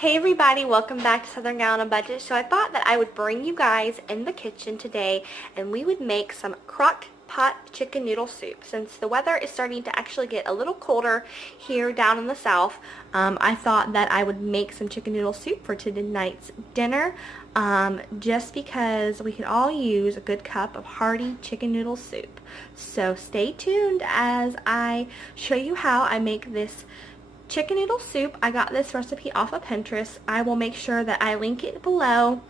Hey everybody, welcome back to Southern Gal on a Budget. So I thought that I would bring you guys in the kitchen today and we would make some Crockpot chicken noodle soup. Since the weather is starting to actually get a little colder here down in the south, I thought that I would make some chicken noodle soup for tonight's dinner, just because we could all use a good cup of hearty chicken noodle soup. So stay tuned as I show you how I make this chicken noodle soup. I got this recipe off of Pinterest. I will make sure that I link it below,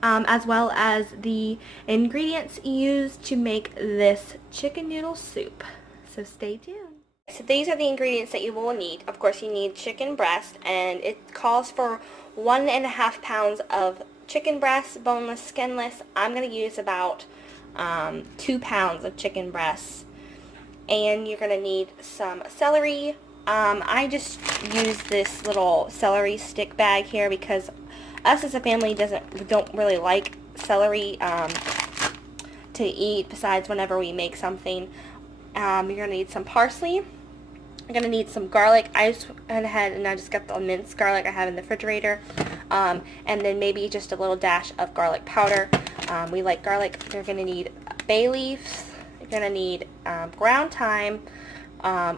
as well as the ingredients used to make this chicken noodle soup. So stay tuned. So these are the ingredients that you will need. Of course, you need chicken breast, and it calls for 1.5 pounds of chicken breast, boneless, skinless. I'm going to use about 2 pounds of chicken breasts. And you're going to need some celery. I just use this little celery stick bag here because us as a family don't really like celery to eat besides whenever we make something. You're going to need some parsley. You're going to need some garlic. I just went ahead and I just got the minced garlic I have in the refrigerator. And then maybe just a little dash of garlic powder. We like garlic. You're going to need bay leaves. You're going to need ground thyme.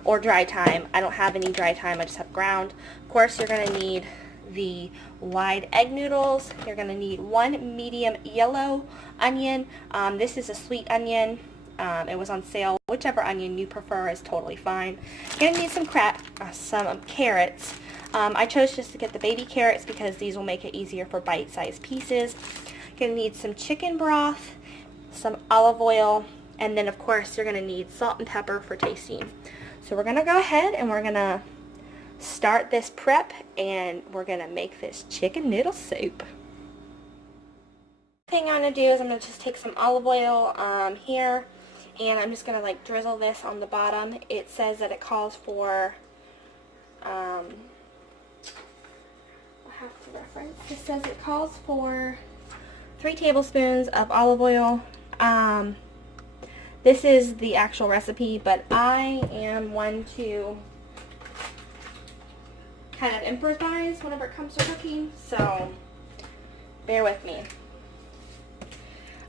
Or dry thyme. I don't have any dry thyme, I just have ground. Of course, you're going to need the wide egg noodles. You're going to need 1 medium yellow onion. This is a sweet onion. It was on sale. Whichever onion you prefer is totally fine. You're going to need some carrots. I chose just to get the baby carrots because these will make it easier for bite-sized pieces. You're going to need some chicken broth, some olive oil, and then of course you're going to need salt and pepper for tasting. So we're going to go ahead and we're going to start this prep and we're going to make this chicken noodle soup. The thing I'm going to do is I'm going to just take some olive oil here, and I'm just going to like drizzle this on the bottom. It says that it calls for, I'll have to reference, it says it calls for 3 tablespoons of olive oil. This is the actual recipe, but I am one to kind of improvise whenever it comes to cooking, so bear with me.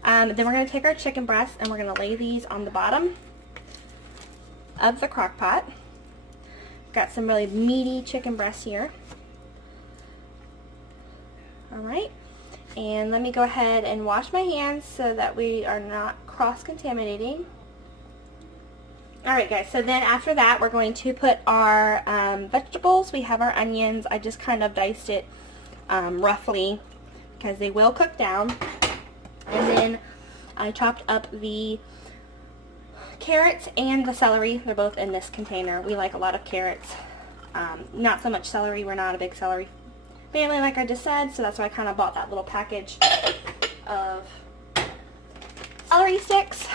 Then we're going to take our chicken breasts and we're going to lay these on the bottom of the crock pot. Got some really meaty chicken breasts here. Alright, and let me go ahead and wash my hands so that we are not cross-contaminating. Alright guys, so then after that we're going to put our vegetables. We have our onions. I just kind of diced it roughly because they will cook down. And then I chopped up the carrots and the celery. They're both in this container. We like a lot of carrots. Not so much celery. We're not a big celery family like I just said, so that's why I kind of bought that little package of celery sticks.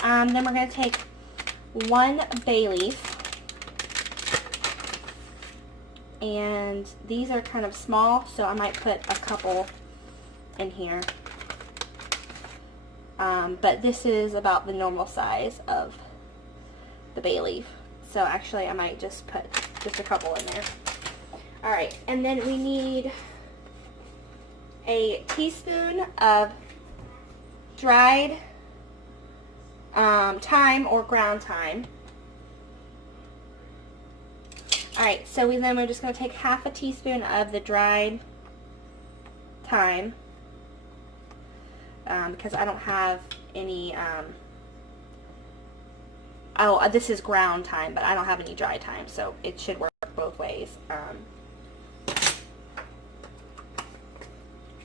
Then we're going to take 1 bay leaf, and these are kind of small, so I might put a couple in here, but this is about the normal size of the bay leaf, so actually I might just put just a couple in there. Alright, and then we need a teaspoon of dried thyme or ground thyme. Alright, so we're just going to take half a teaspoon of the dried thyme, because I don't have any, this is ground thyme, but I don't have any dry thyme, so it should work both ways.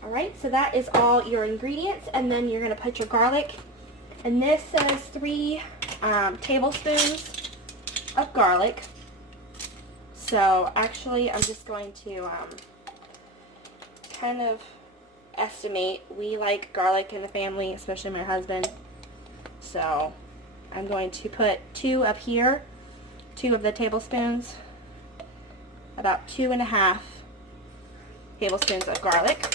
Alright, so that is all your ingredients, and then you're going to put your garlic. And this says 3 tablespoons of garlic. So actually I'm just going to kind of estimate. We like garlic in the family, especially my husband. So I'm going to put 2 up here, 2 of the tablespoons, about 2.5 tablespoons of garlic.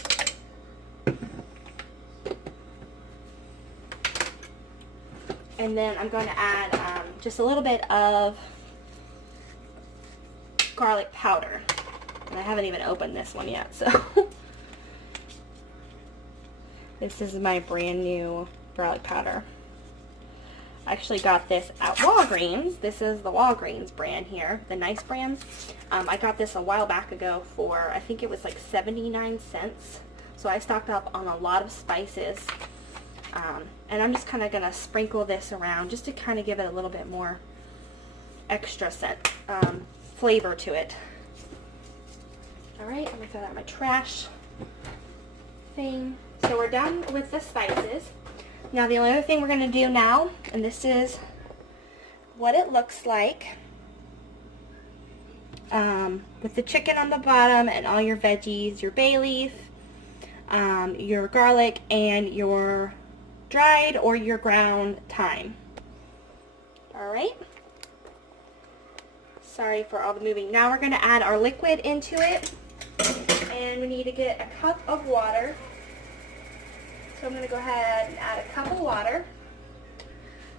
And then I'm going to add just a little bit of garlic powder. And I haven't even opened this one yet, so. This is my brand new garlic powder. I actually got this at Walgreens. This is the Walgreens brand here, the nice brand. I got this a while back ago for, I think it was like 79 cents. So I stocked up on a lot of spices. And I'm just kind of going to sprinkle this around just to kind of give it a little bit more extra scent, flavor to it. Alright, I'm going to throw that in my trash thing. So we're done with the spices. Now the only other thing we're going to do now, and this is what it looks like with the chicken on the bottom and all your veggies, your bay leaf, your garlic, and your dried or your ground thyme. Alright. Sorry for all the moving. Now we're going to add our liquid into it, and we need to get a cup of water. So I'm going to go ahead and add a cup of water.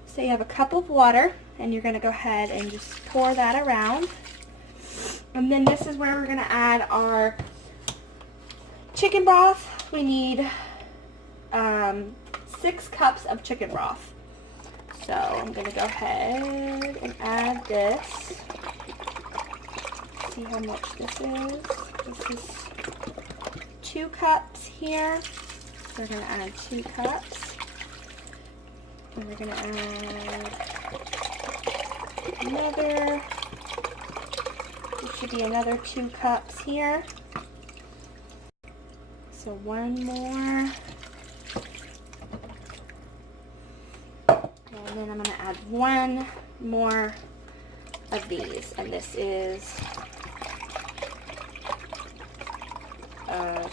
So you have a cup of water, and you're going to go ahead and just pour that around. And then this is where we're going to add our chicken broth. We need 6 cups of chicken broth. So I'm going to go ahead and add this. See how much this is. This is 2 cups here. We're going to add 2 cups. And we're going to add another. There should be another 2 cups here. So 1 more. And then I'm going to add 1 more of these. And this is,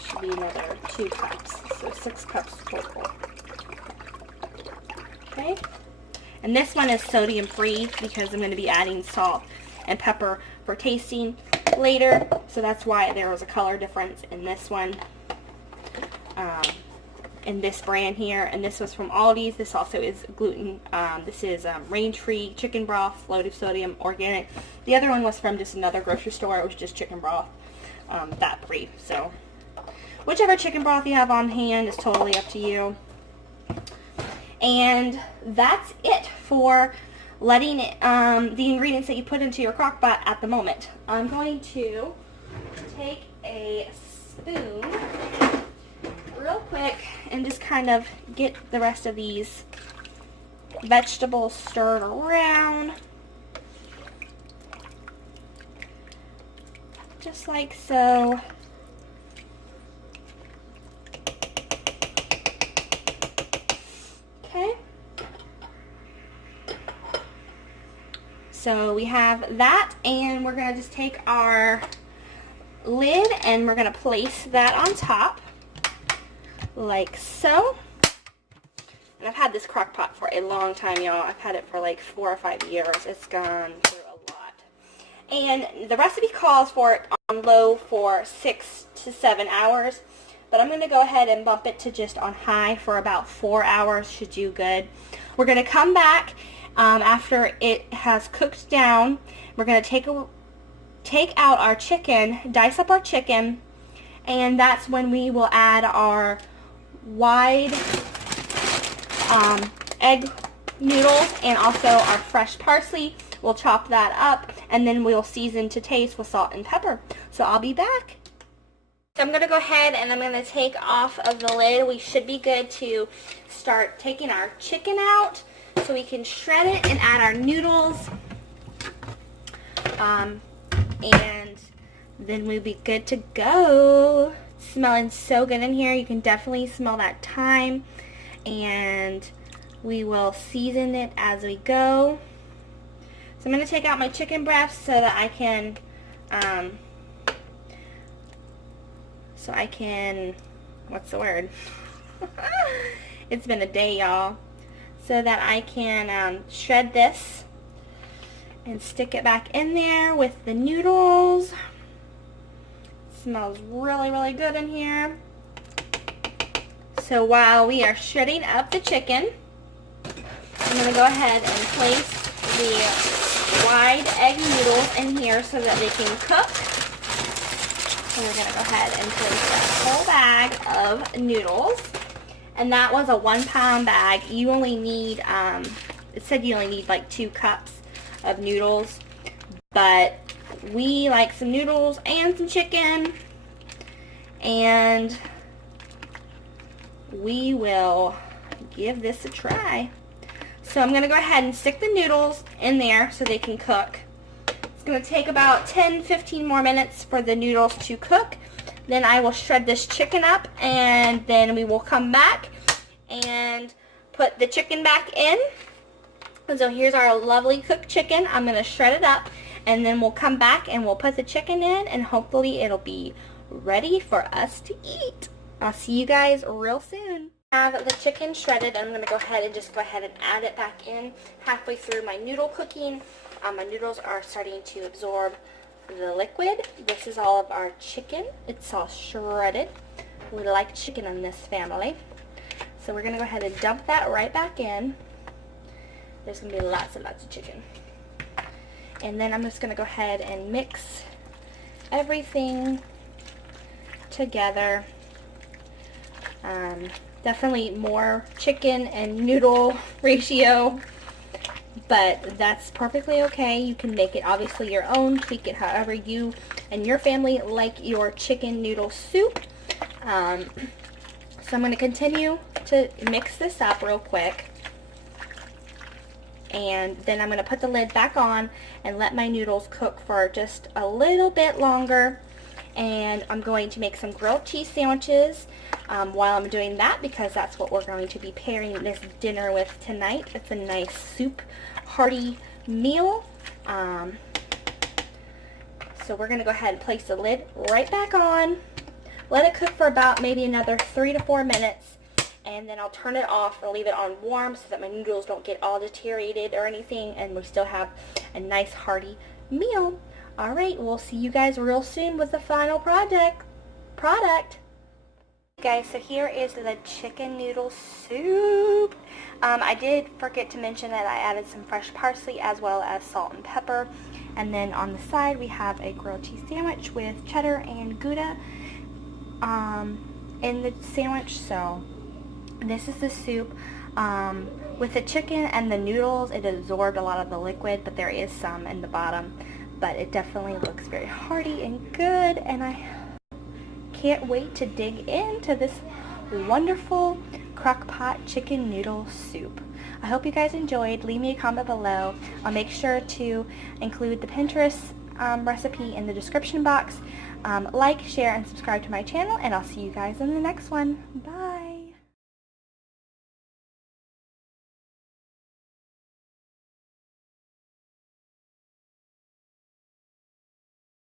should be another 2 cups. So 6 cups total. Okay. And this one is sodium free because I'm going to be adding salt and pepper for tasting later. So that's why there was a color difference in this one. In this brand here. And this was from Aldi's. This also is gluten. This is range-free chicken broth, low sodium, organic. The other one was from just another grocery store. It was just chicken broth, fat-free. So whichever chicken broth you have on hand is totally up to you. And that's it for letting the ingredients that you put into your Crockpot at the moment. I'm going to take a spoon real quick and just kind of get the rest of these vegetables stirred around. Just like so. Okay. So we have that, and we're going to just take our lid and we're going to place that on top like so. And I've had this crock pot for a long time, y'all. I've had it for like 4 or 5 years. It's gone through a lot. And the recipe calls for it on low for 6 to 7 hours. But I'm going to go ahead and bump it to just on high for about 4 hours. Should do good. We're going to come back after it has cooked down. We're going to take out our chicken, dice up our chicken, and that's when we will add our wide egg noodles and also our fresh parsley. We'll chop that up, and then we'll season to taste with salt and pepper. So I'll be back. So I'm going to go ahead and I'm going to take off of the lid. We should be good to start taking our chicken out so we can shred it and add our noodles. And then we'll be good to go. It's smelling so good in here. You can definitely smell that thyme. And we will season it as we go. So I'm going to take out my chicken breasts so that I can, what's the word? It's been a day, y'all. So that I can shred this and stick it back in there with the noodles. It smells really, really good in here. So while we are shredding up the chicken, I'm going to go ahead and place the wide egg noodles in here so that they can cook. So we're going to go ahead and place a whole bag of noodles. And that was a 1 pound bag. You only need, it said you only need like 2 cups of noodles. But we like some noodles and some chicken. And we will give this a try. So I'm going to go ahead and stick the noodles in there so they can cook. It's going to take about 10-15 more minutes for the noodles to cook. Then I will shred this chicken up, and then we will come back and put the chicken back in. And so here's our lovely cooked chicken. I'm going to shred it up, and then we'll come back and we'll put the chicken in, and hopefully it'll be ready for us to eat. I'll see you guys real soon. I have the chicken shredded, and I'm going to go ahead and add it back in halfway through my noodle cooking. My noodles are starting to absorb the liquid. This is all of our chicken. It's all shredded. We like chicken in this family. So we're going to go ahead and dump that right back in. There's going to be lots and lots of chicken. And then I'm just going to go ahead and mix everything together. Definitely more chicken and noodle ratio, but that's perfectly okay. You can make it obviously your own, tweak it however you and your family like your chicken noodle soup. So I'm going to continue to mix this up real quick, and then I'm going to put the lid back on and let my noodles cook for just a little bit longer. And I'm going to make some grilled cheese sandwiches while I'm doing that, because that's what we're going to be pairing this dinner with tonight. It's a nice soup, hearty meal. So we're going to go ahead and place the lid right back on. Let it cook for about maybe another 3 to 4 minutes. And then I'll turn it off and leave it on warm so that my noodles don't get all deteriorated or anything, and we still have a nice hearty meal. Alright, we'll see you guys real soon with the final product. Guys, so here is the chicken noodle soup. I did forget to mention that I added some fresh parsley as well as salt and pepper. And then on the side we have a grilled cheese sandwich with cheddar and Gouda in the sandwich. So this is the soup. With the chicken and the noodles, it absorbed a lot of the liquid, but there is some in the bottom. But it definitely looks very hearty and good, and I can't wait to dig into this wonderful Crockpot chicken noodle soup. I hope you guys enjoyed. Leave me a comment below. I'll make sure to include the Pinterest recipe in the description box. Like, share, and subscribe to my channel, and I'll see you guys in the next one. Bye!